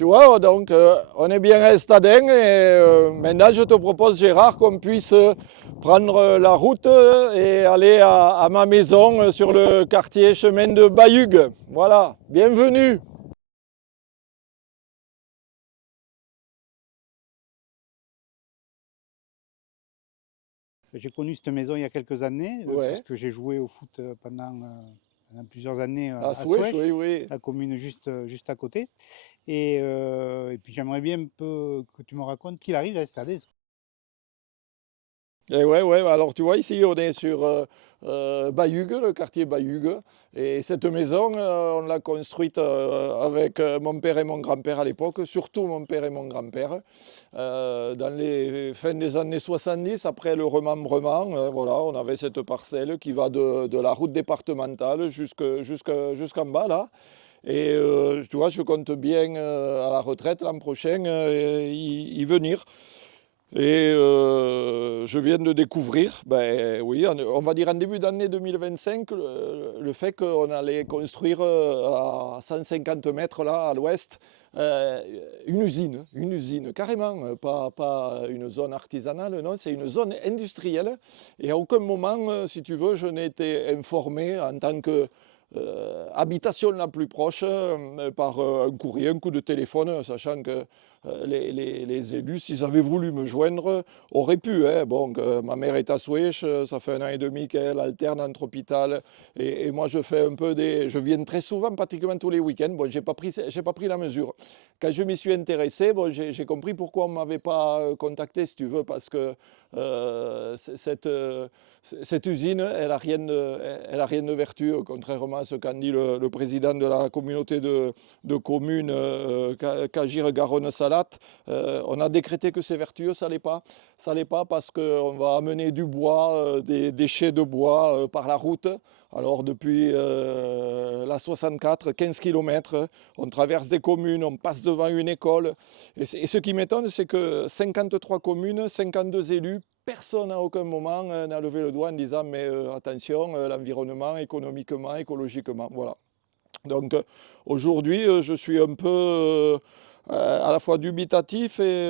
Tu vois, donc on est bien à Estadin et maintenant je te propose Gérard qu'on puisse prendre la route et aller à ma maison sur le quartier chemin de Bayug. Voilà, bienvenue. J'ai connu cette maison il y a quelques années, Ouais, puisque j'ai joué au foot pendant plusieurs années à à Souèche, Souèche, oui, oui. la commune juste à côté. Et puis j'aimerais bien un peu que tu me racontes qu'il arrive à Estadé. Et ouais, ouais, alors tu vois ici on est sur Bayug, le quartier Bayug. Et cette maison, on l'a construite avec mon père et mon grand-père à l'époque, surtout mon père et mon grand-père, dans les fins des années 70, après le remembrement. Voilà, on avait cette parcelle qui va de la route départementale jusqu'en bas là. Et tu vois, je compte bien à la retraite l'an prochain y venir. Et je viens de découvrir, ben oui, on va dire en début d'année 2025, le fait qu'on allait construire à 150 mètres là à l'ouest euh, une usine carrément, pas une zone artisanale, non, c'est une zone industrielle. Et à aucun moment, si tu veux, je n'ai été informé en tant que habitation la plus proche par un courrier, un coup de téléphone, sachant que les élus, s'ils avaient voulu me joindre, auraient pu. Hein. Bon, ma mère est à Souèche, ça fait 1 an et demi qu'elle alterne entre hôpital et moi je fais un peu je viens très souvent, pratiquement tous les week-ends. Bon, j'ai pas pris la mesure. Quand je m'y suis intéressé, bon, j'ai compris pourquoi on ne m'avait pas contacté, si tu veux, parce que cette usine, elle n'a rien de vertueux, contrairement à ce qu'en dit le président de la communauté de communes Cagir-Garonne-Salat. On a décrété que c'est vertueux, ça l'est pas. Ça l'est pas parce qu'on va amener du bois, des déchets de bois par la route. Alors depuis la 64, 15 km, on traverse des communes, on passe devant une école. Et ce qui m'étonne, c'est que 53 communes, 52 élus, personne à aucun moment n'a levé le doigt en disant mais attention, l'environnement, économiquement, écologiquement, voilà. Donc aujourd'hui, je suis un peu à la fois dubitatif et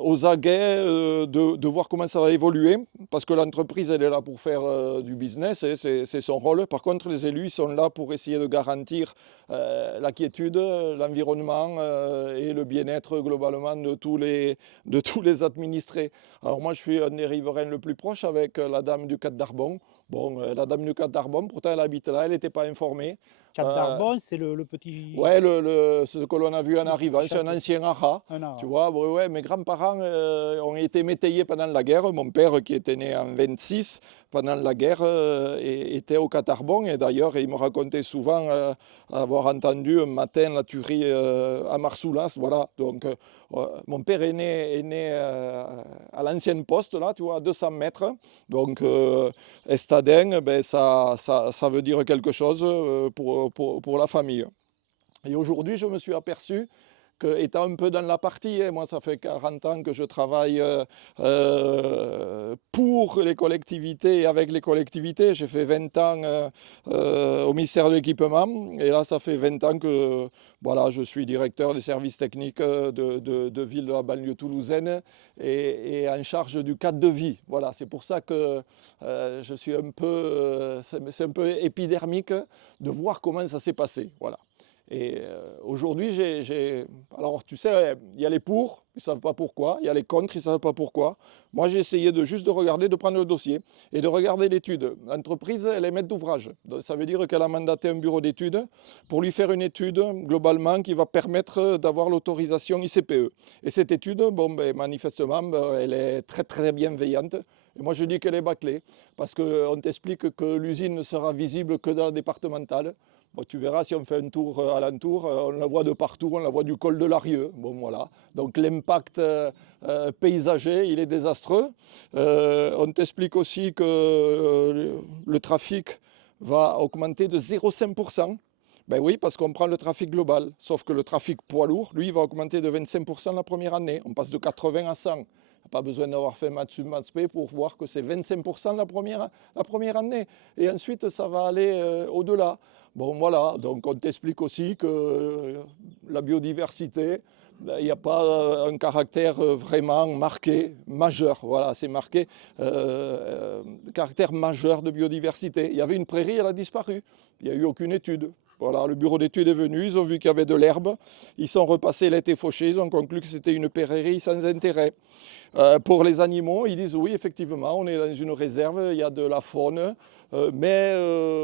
aux aguets de voir comment ça va évoluer, parce que l'entreprise, elle est là pour faire du business, et c'est son rôle. Par contre, les élus, ils sont là pour essayer de garantir la quiétude, l'environnement et le bien-être globalement de tous les administrés. Alors moi, je suis un des riverains le plus proche avec la dame du Cap d'Arbon. Bon, la dame du Cap d'Arbon, pourtant elle habite là, elle n'était pas informée. Cap Euh, d'Arbonne, c'est le petit, Ouais, ce que l'on a vu en le arrivant, petit c'est un château. ancien haras. Un Tu an. vois, ouais, ouais, mes grands-parents ont été métayers pendant la guerre. Mon père, qui était né en 26, pendant la guerre, était au Catarbon. Et d'ailleurs, il me racontait souvent avoir entendu un matin la tuerie à Marsoulas. Voilà. Donc, mon père est né à l'ancienne poste, là, tu vois, à 200 mètres. Donc, Estadin, ben, ça veut dire quelque chose pour la famille. Et aujourd'hui, je me suis aperçu que, étant un peu dans la partie, hein, moi ça fait 40 ans que je travaille pour les collectivités et avec les collectivités. J'ai fait 20 ans au ministère de l'équipement et là ça fait 20 ans que voilà, je suis directeur des services techniques de ville de la banlieue toulousaine et en charge du cadre de vie. Voilà, c'est pour ça que je suis un peu, c'est un peu épidermique de voir comment ça s'est passé. Voilà. Et aujourd'hui, alors tu sais, il y a les pour, ils ne savent pas pourquoi, il y a les contre, ils ne savent pas pourquoi. Moi, j'ai essayé juste de regarder, de prendre le dossier et de regarder l'étude. L'entreprise, elle est maître d'ouvrage. Ça veut dire qu'elle a mandaté un bureau d'études pour lui faire une étude globalement qui va permettre d'avoir l'autorisation ICPE. Et cette étude, bon, ben, manifestement, ben, elle est très très bienveillante. Et moi, je dis qu'elle est bâclée parce qu'on t'explique que l'usine ne sera visible que dans la départementale. Bon, tu verras si on fait un tour alentour, on la voit de partout, on la voit du col de l'Arieux. Bon, voilà. Donc l'impact paysager, il est désastreux. On t'explique aussi que le trafic va augmenter de 0,5%. Ben oui, parce qu'on prend le trafic global. Sauf que le trafic poids lourd, lui, va augmenter de 25% la première année. On passe de 80 à 100. Pas besoin d'avoir fait maths sup, maths spé pour voir que c'est 25% la première année. Et ensuite, ça va aller au-delà. Bon, voilà, donc on t'explique aussi que la biodiversité, ben, il n'y a pas un caractère vraiment marqué, majeur. Voilà, c'est marqué caractère majeur de biodiversité. Il y avait une prairie, elle a disparu. Il n'y a eu aucune étude. Voilà, le bureau d'études est venu, ils ont vu qu'il y avait de l'herbe, ils sont repassés, elle a été fauchée, ils ont conclu que c'était une prairie sans intérêt. Pour les animaux, ils disent oui, effectivement, on est dans une réserve, il y a de la faune, mais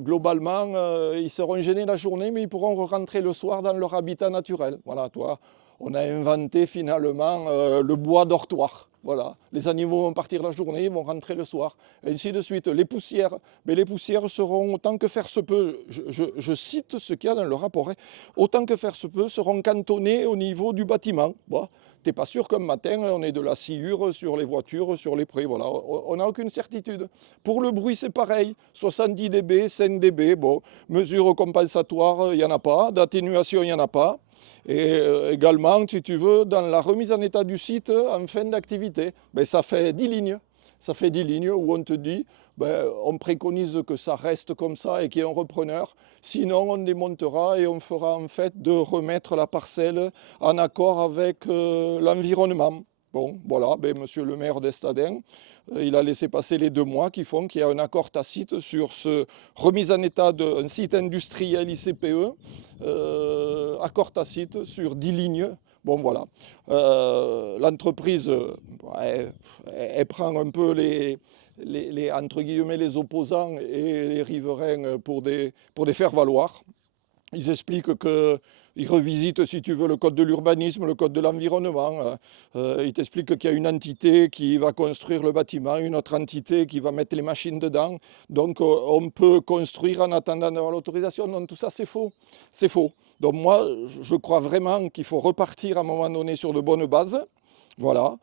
globalement, ils seront gênés la journée, mais ils pourront rentrer le soir dans leur habitat naturel. Voilà, toi, on a inventé finalement le bois dortoir. Voilà, les animaux vont partir la journée, ils vont rentrer le soir, et ainsi de suite. Les poussières, mais les poussières seront, autant que faire se peut, je cite ce qu'il y a dans le rapport, hein, autant que faire se peut, seront cantonnées au niveau du bâtiment. Bon, t'es pas sûr qu'un matin, on ait de la sciure sur les voitures, sur les prés, voilà, on n'a aucune certitude. Pour le bruit, c'est pareil, 70 dB, 5 dB, bon, mesures compensatoires, il n'y en a pas, d'atténuation, il n'y en a pas. Et également, si tu veux, dans la remise en état du site en fin d'activité, ben, ça fait 10 lignes. Ça fait 10 lignes où on te dit, ben, on préconise que ça reste comme ça et qu'il y ait un repreneur. Sinon, on démontera et on fera en fait de remettre la parcelle en accord avec l'environnement. Bon, voilà, ben, monsieur le maire d'Estadin, il a laissé passer les 2 mois qui font qu'il y a un accord tacite sur ce remise en état d'un site industriel ICPE, accord tacite sur 10 lignes. Bon, voilà. L'entreprise, elle prend un peu entre guillemets, les opposants et les riverains pour des faire valoir. Ils expliquent qu'ils revisitent, si tu veux, le code de l'urbanisme, le code de l'environnement. Ils t'expliquent qu'il y a une entité qui va construire le bâtiment, une autre entité qui va mettre les machines dedans. Donc, on peut construire en attendant d'avoir l'autorisation. Non, tout ça, c'est faux. C'est faux. Donc, moi, je crois vraiment qu'il faut repartir à un moment donné sur de bonnes bases. Voilà.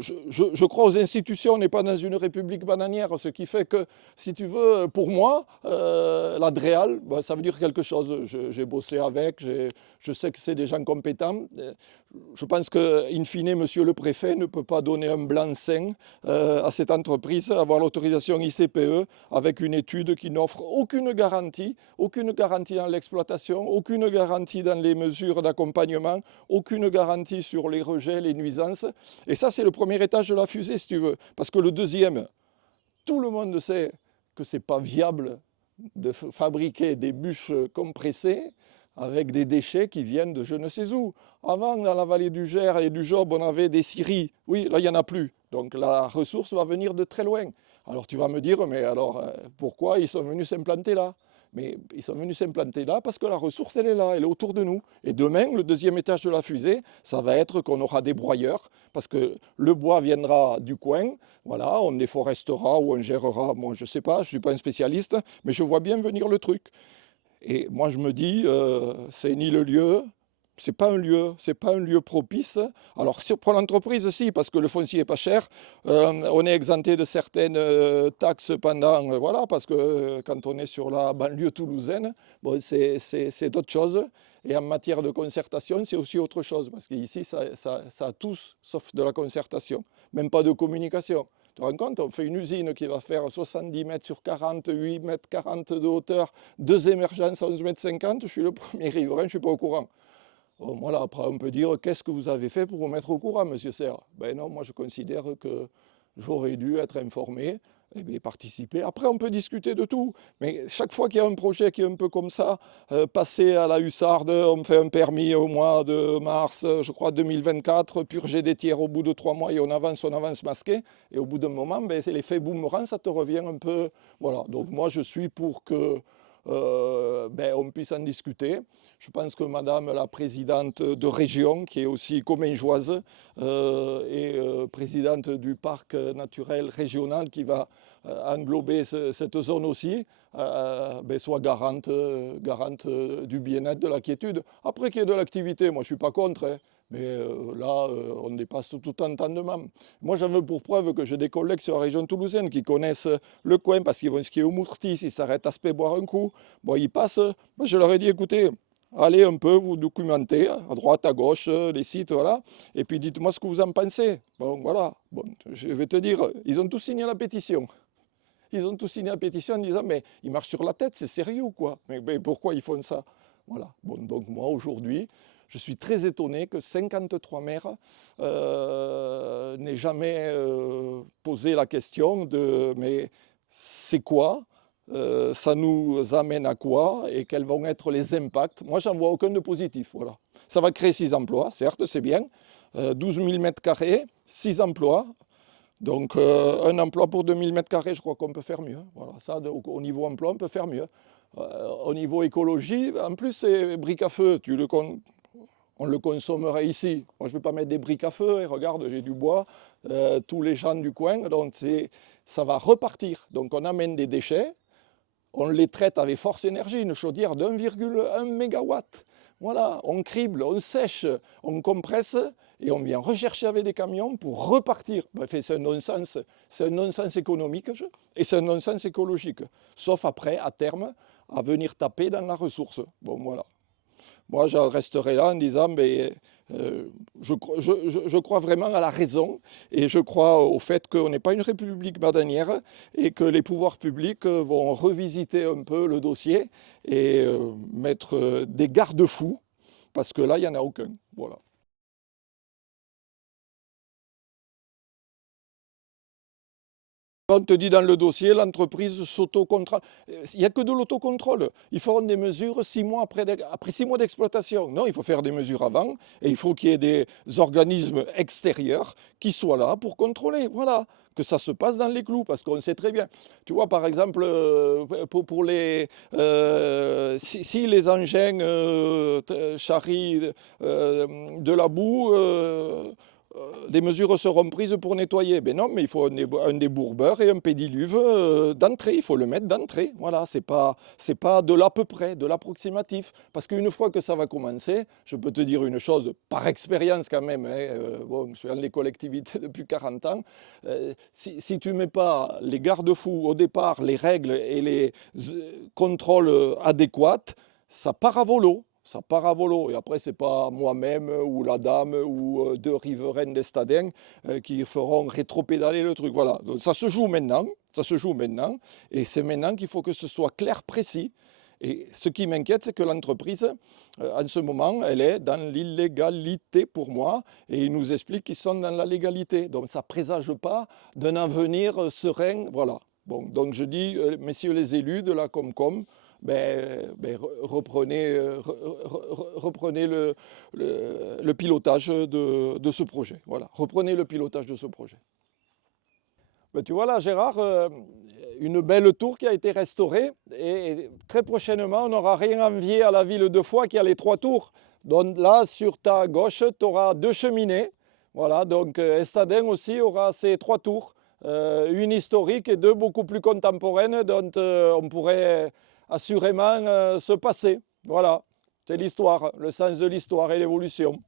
Je crois aux institutions, on n'est pas dans une république bananière, ce qui fait que, si tu veux, pour moi, la DREAL, ben, ça veut dire quelque chose. J'ai bossé avec, je sais que c'est des gens compétents. Je pense qu'in fine, monsieur le préfet ne peut pas donner un blanc-seing à cette entreprise, avoir l'autorisation ICPE avec une étude qui n'offre aucune garantie dans l'exploitation, aucune garantie dans les mesures d'accompagnement, aucune garantie sur les rejets, les nuisances. Et ça, c'est le premier étage de la fusée, si tu veux. Parce que le deuxième, tout le monde sait que ce n'est pas viable de fabriquer des bûches compressées avec des déchets qui viennent de je ne sais où. Avant, dans la vallée du Gers et du Job, on avait des scieries. Oui, là, il n'y en a plus. Donc la ressource va venir de très loin. Alors tu vas me dire, mais alors pourquoi ils sont venus s'implanter là? Mais ils sont venus s'implanter là parce que la ressource, elle est là, elle est autour de nous. Et demain, le deuxième étage de la fusée, ça va être qu'on aura des broyeurs, parce que le bois viendra du coin, voilà, on déforestera ou on gérera, moi je ne sais pas, je ne suis pas un spécialiste, mais je vois bien venir le truc. Et moi je me dis, c'est ni le lieu, c'est pas un lieu propice. Alors pour l'entreprise, si, parce que le foncier est pas cher, on est exempté de certaines taxes pendant, voilà, parce que quand on est sur la banlieue toulousaine, bon, c'est d'autres choses. Et en matière de concertation, c'est aussi autre chose, parce qu'ici, ça a tout sauf de la concertation, même pas de communication. Tu te rends compte, on fait une usine qui va faire 70 mètres sur 40, 8 mètres 40 de hauteur, 2 émergences à 11 mètres 50, je suis le premier riverain, je ne suis pas au courant. Bon, voilà, après, on peut dire, qu'est-ce que vous avez fait pour vous mettre au courant, monsieur Serre? Ben non, moi je considère que j'aurais dû être informé et bien, participer. Après, on peut discuter de tout, mais chaque fois qu'il y a un projet qui est un peu comme ça, passer à la hussarde, on fait un permis au mois de mars, je crois 2024, purger des tiers au bout de 3 mois et on avance masqué, et au bout d'un moment, ben, c'est l'effet boomerang, ça te revient un peu. Voilà, donc moi je suis pour que ben, on puisse en discuter. Je pense que madame la présidente de région, qui est aussi commingeoise, et présidente du parc naturel régional qui va englober cette zone aussi, ben, soit garante du bien-être, de la quiétude. Après qu'il y ait de l'activité, moi je ne suis pas contre, hein. Mais là, on dépasse tout entendement. Moi, j'en veux pour preuve que j'ai des collègues sur la région toulousaine qui connaissent le coin parce qu'ils vont skier au Mourtis, ils s'arrêtent à Spey boire un coup. Bon, ils passent. Moi, je leur ai dit, écoutez, allez un peu vous documenter, à droite, à gauche, les sites, voilà, et puis dites-moi ce que vous en pensez. Bon, voilà, bon, je vais te dire, ils ont tous signé la pétition. Ils ont tous signé la pétition en disant, mais ils marchent sur la tête, c'est sérieux ou quoi? Mais pourquoi ils font ça? Voilà, bon, donc moi aujourd'hui, je suis très étonné que 53 maires n'aient jamais posé la question de, mais c'est quoi? Ça nous amène à quoi et quels vont être les impacts? Moi, j'en vois aucun de positif. Voilà. Ça va créer 6 emplois, certes, c'est bien. 12 000 mètres carrés, 6 emplois. Donc, un emploi pour 2000 mètres carrés, je crois qu'on peut faire mieux. Voilà, ça, au niveau emploi, on peut faire mieux. Au niveau écologie, en plus, c'est briques à feu. On le consommerait ici. Moi, je ne vais pas mettre des briques à feu. Et regarde, j'ai du bois. Tous les gens du coin, donc ça va repartir. Donc, on amène des déchets. On les traite avec Force Énergie, une chaudière d'1,1 MW. Voilà, on crible, on sèche, on compresse et on vient rechercher avec des camions pour repartir. C'est un non-sens économique et c'est un non-sens écologique. Sauf après, à terme, à venir taper dans la ressource. Bon, voilà. Moi, je resterai là en disant, mais, je crois vraiment à la raison et je crois au fait qu'on n'est pas une république bananière et que les pouvoirs publics vont revisiter un peu le dossier et mettre des garde-fous, parce que là, il n'y en a aucun. Voilà. On te dit dans le dossier, l'entreprise s'autocontrôle. Il n'y a que de l'autocontrôle. Il faut des mesures 6 mois après 6 mois d'exploitation. Non, il faut faire des mesures avant et il faut qu'il y ait des organismes extérieurs qui soient là pour contrôler. Voilà, que ça se passe dans les clous parce qu'on sait très bien. Tu vois, par exemple, pour les, si les engins charrient de la boue, des mesures seront prises pour nettoyer. Ben non, mais il faut un débourbeur et un pédiluve d'entrée. Il faut le mettre d'entrée. Voilà, c'est pas de l'à peu près, de l'approximatif. Parce qu'une fois que ça va commencer, je peux te dire une chose, par expérience quand même, hein, bon, je suis dans les collectivités depuis 40 ans, si tu ne mets pas les garde-fous au départ, les règles et les contrôles adéquats, ça part à volo. Ça part à volo. Et après, ce n'est pas moi-même ou la dame ou deux riverains d'Estadin qui feront rétropédaler le truc. Voilà. Donc, ça se joue maintenant. Ça se joue maintenant. Et c'est maintenant qu'il faut que ce soit clair, précis. Et ce qui m'inquiète, c'est que l'entreprise, en ce moment, elle est dans l'illégalité pour moi. Et ils nous expliquent qu'ils sont dans la légalité. Donc, ça ne présage pas d'un avenir serein. Voilà. Bon, donc, je dis, messieurs les élus de la Comcom, reprenez le pilotage de ce projet. Voilà, reprenez le pilotage de ce projet. Ben, tu vois là, Gérard, une belle tour qui a été restaurée et très prochainement, on n'aura rien à envier à la ville de Foix qui a les 3 tours. Donc là, sur ta gauche, tu auras 2 cheminées. Voilà, donc Estadin aussi aura ses 3 tours. Une historique et 2 beaucoup plus contemporaines dont on pourrait assurément se passer. Voilà, c'est l'histoire, le sens de l'histoire et l'évolution.